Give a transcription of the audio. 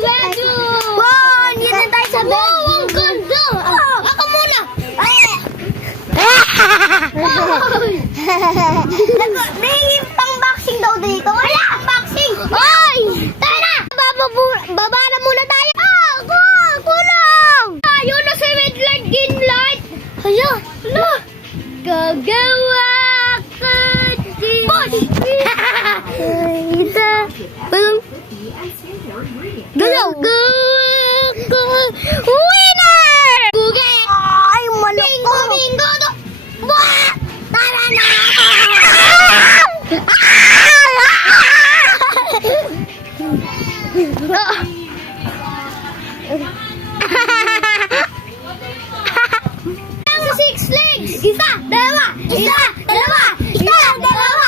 medyo. Wow, hindi na tayo sa Wow, ang ganda. Ako muna. May pang boxing daw dito. Wala pang boxing. Ay! Tayo na! Baba na muna tayo. Kulong! Ayun na si Red Light, Green Light. Hala! Gagawa ka din. Isa. Gagawa ka. Winner! Guge! Ay, manok Bingo, ko. bingo! Buah! Tara na! Sa six legs! Isa, dalawa! Isa, dalawa! Isa, dalawa!